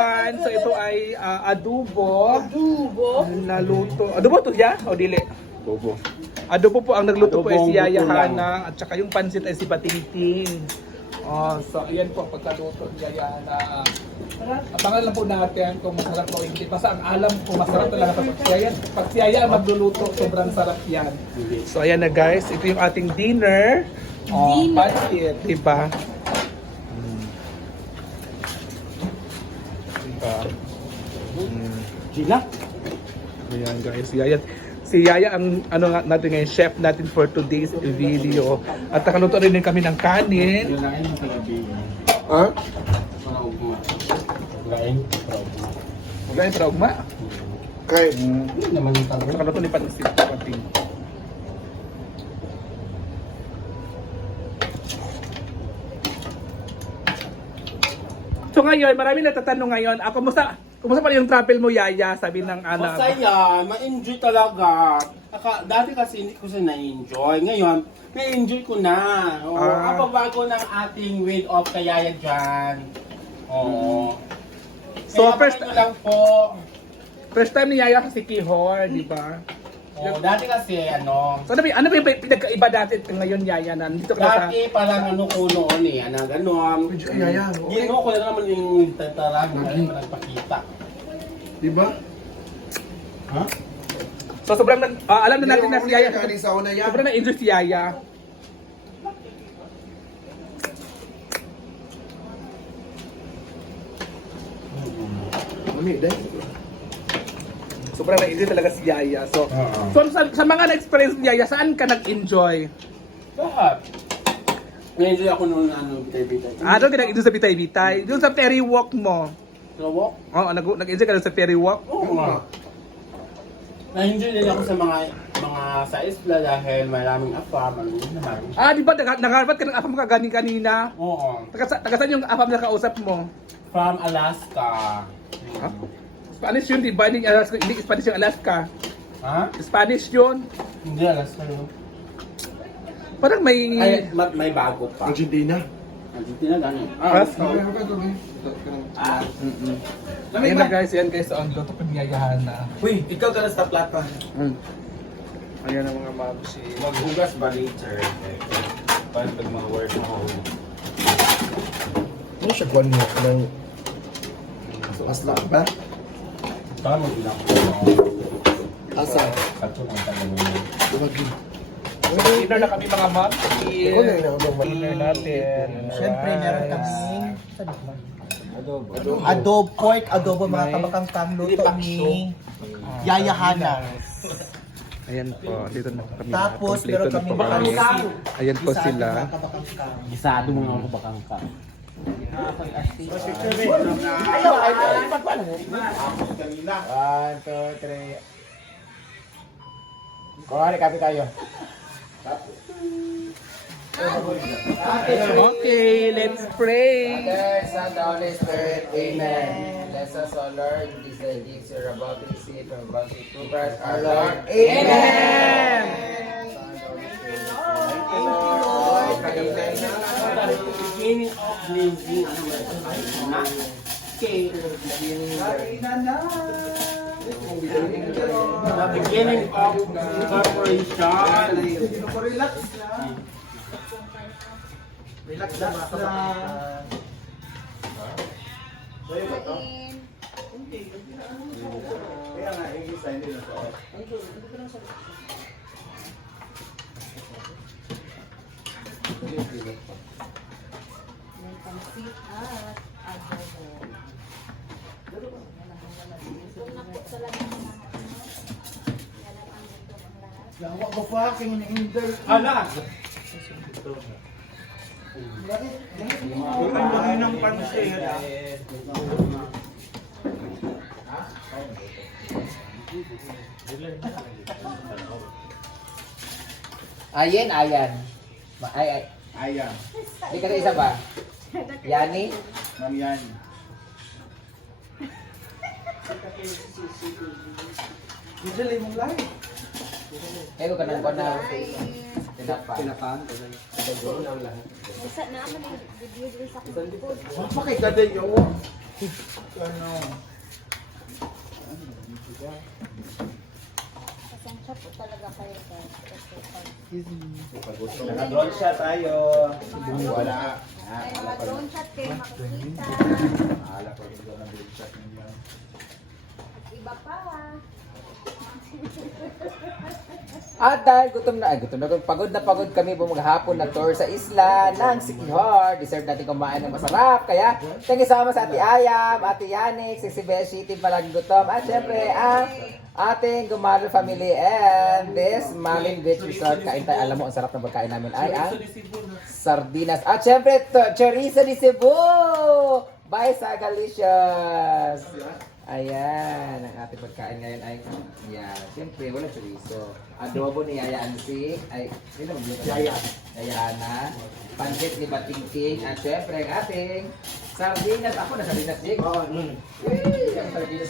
everyone! So ito ay adobo. Adobo? Naluto. Adobo to ya? O dili? Bobo. Adobo po ang nagluto po ay si Yaya Adobong Hana at saka yung pansit ay si Patingting. Oh, so ayan po ang pagkaluto ni Yaya Hana. Abangan lang po natin kung masarap o hindi. Basta ang alam ko masarap talaga pag si Yaya ang magluluto, sobrang sarap yan. So ayan na guys, ito yung ating dinner. Oh, pansit, diba? Gila? Ayan guys, si Yaya ang ano nga natin ngayon, chef natin for today's video. At nakaluto rin kami ng kanin. Ha? Magaling trauma. Kay, Nakaluto ni Pansit Pating. So ngayon, marami natatanong ngayon, kumusta pa yung travel mo, Yaya? Sabi ng anak. Masaya, ma-enjoy talaga. Dati kasi hindi ko siya na-enjoy. Ngayon, na-enjoy ko na. Kapabago ng ating weight of kayaya dyan. Oo. So, Kaya lang po. first time ni Yaya kasi Kihor, di ba? Dati kasi So ano ba yung pinagkaiba dati ngayon, Yaya, na dito ka na sa... dati parang ko noon gano'n. Yaya, okay. Gino ko na naman yung tatarang na nagpakita. Diba? Ha? So sobrang, alam na natin na si Yaya. Kanin sa una yan. Sobrang na-enjoy si Yaya. Mami, dahil. Sobrang na-enjoy talaga si Yaya. So sa mga na-experience ni Yaya, saan ka nag-enjoy? Lahat. Na-enjoy ako noon bitay-bitay. Doon ka nag-enjoy sa Bitay-Bitay. Doon sa ferry walk mo. Lawak? Oo, nag-enjoy ka doon sa ferry walk? Oo nga. Na-enjoy din ako sa mga sa isla dahil maraming afam, naman. Di ba nakaharap ka ng afam ka kanina? Oo. Taga saan yung afam na kausap mo? From Alaska. Ha? Spanish yun, di ba? Hindi Spanish yung Alaska. Ha? Spanish yun. Hindi Alaska yun. Parang may... May bago pa. Argentina. Argentina gano'n. Ayan na guys, ang luto ko niyayahan na. Uy, ikaw ka na sa plata. Ayan ang mga mabsi. Maghugas ba later? Paano pag mga work mo? Ano siya kwan mo ng asla ba? Paano ilang ko? Asa? Kato lang talaga mo. Lumagin. Dinner na kami mga mabsi. Ako na yung Dinner natin. Siyempre, meron kami Adobo. adobo, pork adobo, mga kabakangkang luto ni Yaya Hana. Ayan po, dito na kami. Tapos, Kompleto meron na kami po kami. Ayan po Gisado sila. mga kabakangkang. Gisado mo nga ako bakang ka. One, two, three. Kuhari, kapi kayo. Okay, let's pray. Father, Son, the Holy Spirit, Amen. Bless us, O Lord, these gifts you're about to receive from about to Christ our Lord. Amen. Beginning of living. The beginning of corporation. Relax lang. Relax lang mga kabakangkang. Yawa ko pa, king in-indel. Hala! Ang ng pansin. Ayan. Ayan. Di ka na isa ba? Yani? Ma'am yan. Usually mong live. Eko ka nang na tinapa. Isa na man yung video dito sa kumpod. Wala pa kay gaday yo. Pasensya po talaga kayo guys. Kasi pag Naka-drone shot tayo. Wala. kaya mag-drone shot kayo makikita. Aala ko ito ng drone shot ninyo. Iba pa. At dahil gutom na, pagod kami maghapon na tour sa isla ng Siquijor. Deserve natin kumain ng masarap. Kaya, thank you so much sa Ate Ayam, Ate Yannick, si Beshi, Team Palang Gutom. At syempre, ang ating Gumalo family and this Malin Beach Resort. Kain tayo. Alam mo, ang sarap ng pagkain namin ay ang sardinas. At syempre, chorizo de Cebu! Bye sa Galicious! Ayan, ang ating pagkain ngayon ay, yan, siyempre, wala chorizo. Adobo ni Yaya Ansi, ay, sino mo dito? Yaya Ana, pancit ni Batingking, at siyempre, ang ating sardinas. Ako na sardinas, Jake. Oo,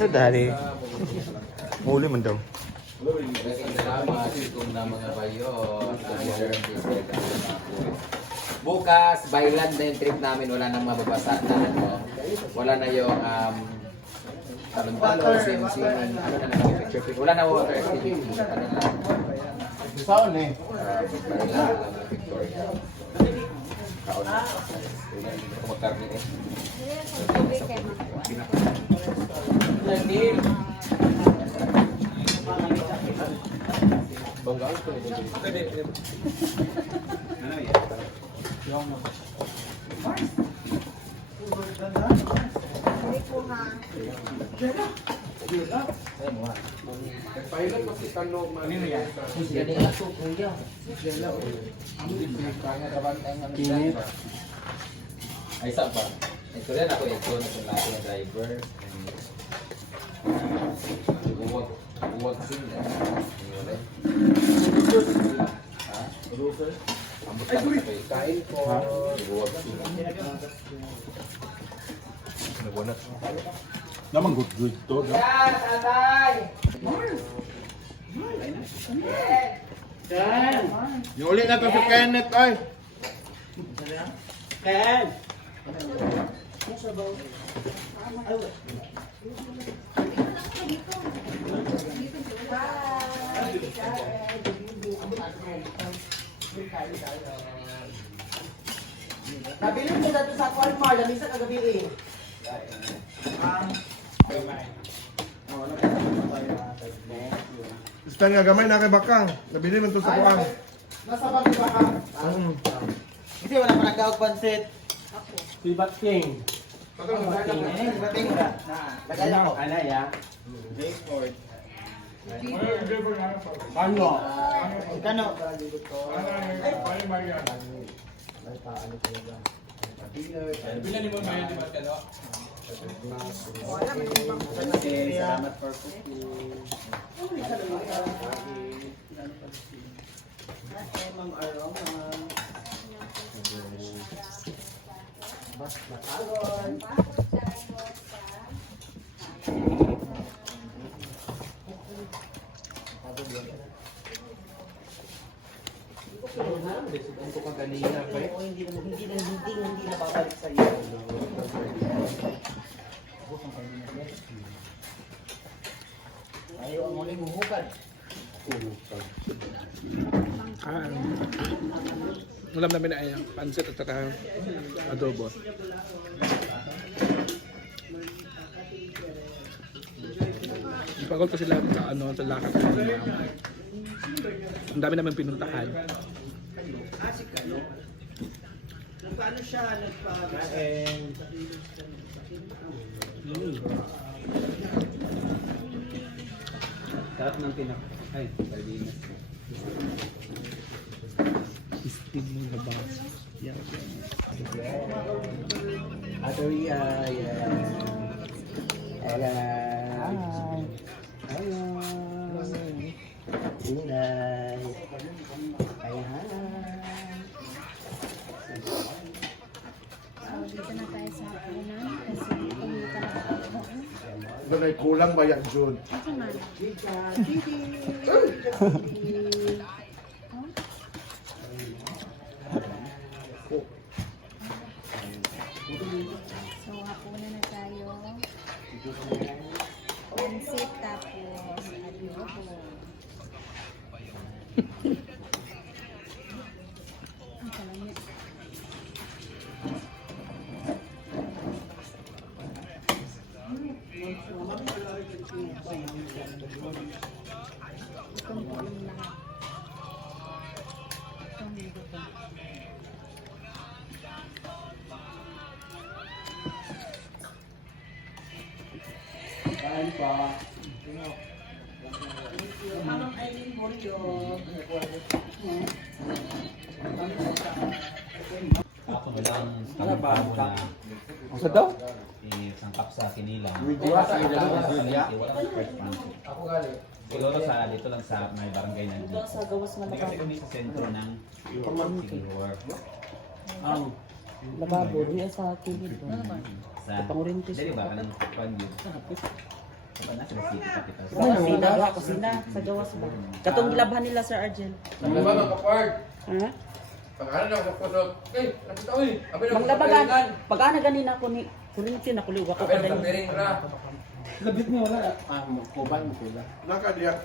Sa daddy. Muli man daw. Salamat kung na mga bayo. Bukas, Bailan na yung trip namin. Wala nang mababasa na ano. Wala na yung talon-talon, swimming, ano na lang yung picture. Wala na water activity. Ano lang. Saan eh? Bailan lang ng Victoria. Kaon na. Hindi ko magkarni eh. Sa tubig kayo makuha. Nanim! Hindi po ha. Kinit. Ay, saan pa? Ito rin ako ito na sa lahat ng driver. Huwag sila. Ha? Ambot lang sa kayo. Kain po. Huwag sila. Nabunot. Naman good to. Yan, tatay! Ken! Yung uli na to si Kenneth, ay! Ken! Nabili mo dito sa Walmart, lamisa kagabi eh. Stan nga gamay na kay Bakang. Nabili man to sa kuan. Nasa bago ba ka? Hindi, wala pa nagkaog pansit. Si Bating. Bating ka. Lagay ako. Ano ya? Ano? Kano? Bilan mo ba yun, di ba, Kalo? Salamat for cooking. Ma'am Aroma. Ang ko pa kanina pa eh. Hindi na babalik sa iyo. Ayaw ang muling huhukad. Ulam namin ay pancit at saka adobo. Pagod ko sila sa sa lakad ko. Ang dami naman pinuntahan. Paano siya Sarap ng pinak. Ay, sardinas. Steam mo na ba? Yeah. Adoria, yeah. Hello. Hello. Inay. Hi, hi. So, dito na tayo sa hapunan kasi uwi ka na ako. Doon ay kulang ba yan, June? Kasi man. So, hapunan na tayo. Pansit tapos adobo. Ang kalamit. Itong ulam lahat. Itong gutom. Kain pa. Ako na lang kami na Ano daw? sangkap sa kinilang. Wala sa ilalim. Walang first pancit. Siguro sa dito lang sa may barangay na dito. Hindi kasi kami sa sentro ng Sigihor. Ang Lababo, diya sa kilid. Sa Dili ba kanang kwan yun? Sa na sila city capital. Sa kusina, kusina, sa gawas ba? Katong gilabhan nila, Sir Argel. Ang ba mga kapard? Ha? Pagkakaroon na ako kapusot. Eh, nakita ko eh. Abi na Manglabagan, pag-ana ganina ko ni kurinti na kuliwa ko Abi na kaday. piring ra. labit niya wala. Kuban mo sila. Nakadiyak.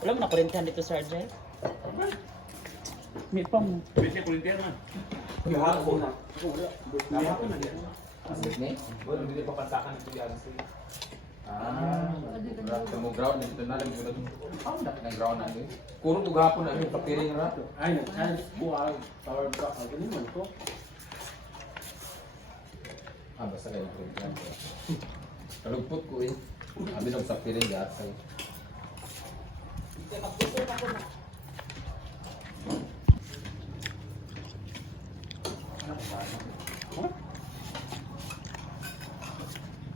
Wala mo na kurintihan dito, Sir Argel? May pa mo. Bisi kulintiyan na. Gahapon na. Gahapon na. Well, hindi pa pansakan ito yan. Tamo ground dito na lang dito. Ang dak ng ground na dito. Kuro to gahapon na yung kapiring ra. Ay, nag-chance po ang power block. Ang ganun man to. Ah, basta kayo print yan. Kalugpot ko eh. Abi nang sa piring gatay.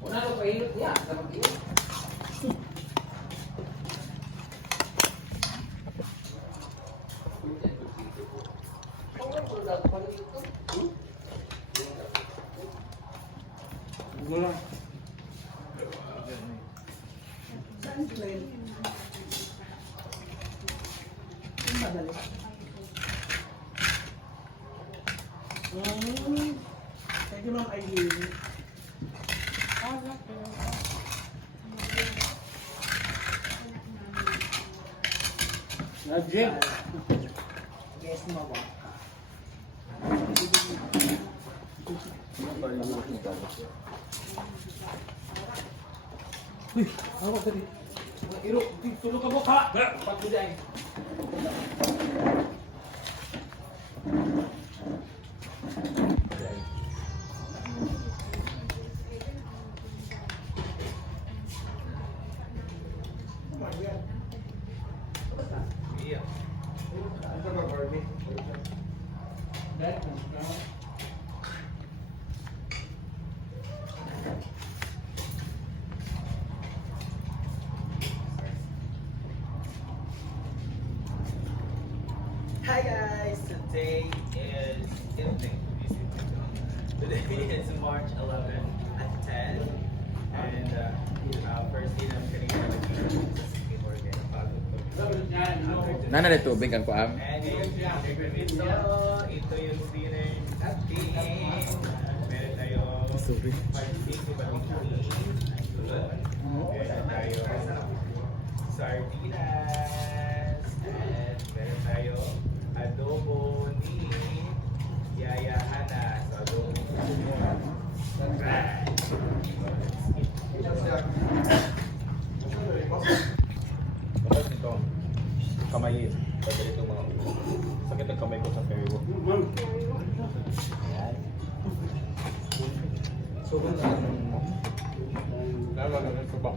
Una lo pailot niya, sa mag-iot. Wala. Najib. Iro, tulog ka mo ka! Pagkuday. Hi guys! Today is Today is March 11 at 10. And first day ng kanina before getting pagod ko. Nana na tubig ang kuam. And ito yung dinner natin. Meron tayong pancit di batiin. Meron tayong sardinas. And meron tayong adobo ni Yaya Hana. So adobo ni Right. Bakit nito? Kamay. Pwede ito mga sakit ang kamay ko sa ferry walk. Ayan. So, nalaman ito ba?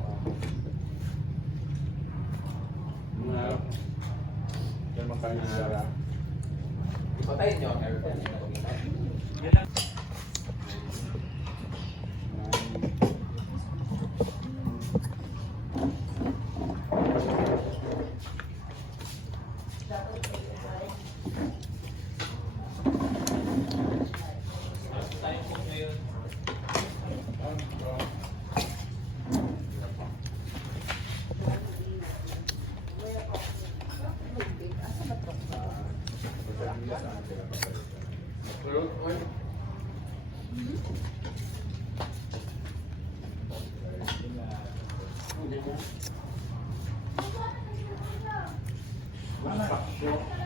Yan makain ng Zara. Ipatayin niyo ang aircon. Masakso.